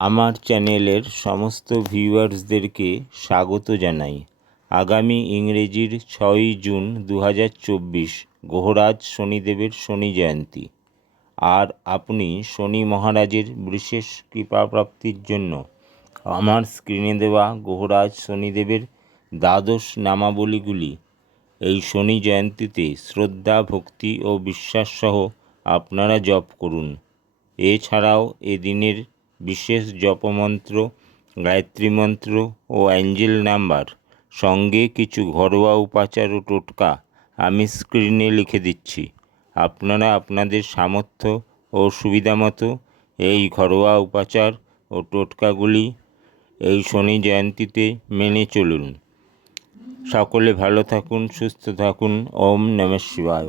আমার চ্যানেলের সমস্ত ভিউয়ার্সদেরকে স্বাগত জানাই। আগামী ইংরেজির 6ই জুন 2024 গ্রহরাজ শনিদেবের শনি জয়ন্তী। আর আপনি শনি মহারাজের বিশেষ কৃপাপ্রাপ্তির জন্য আমার স্ক্রিনে দেওয়া গ্রহরাজ শনিদেবের দ্বাদশ নামাবলীগুলি এই শনি জয়ন্তীতে শ্রদ্ধা, ভক্তি ও বিশ্বাস সহ আপনারা জপ করুন। এছাড়াও এদিনের বিশেষ জপমন্ত্র, গায়ত্রী মন্ত্র ও অ্যাঞ্জেল নাম্বার সঙ্গে কিছু ঘরোয়া উপাচার ও টোটকা আমি স্ক্রিনে লিখে দিচ্ছি। আপনারা আপনাদের সামর্থ্য ও সুবিধামতো এই ঘরোয়া উপাচার ও টোটকাগুলি এই শনি জয়ন্তীতে মেনে চলুন। সকলে ভালো থাকুন, সুস্থ থাকুন। ওম নমঃ শিবায়।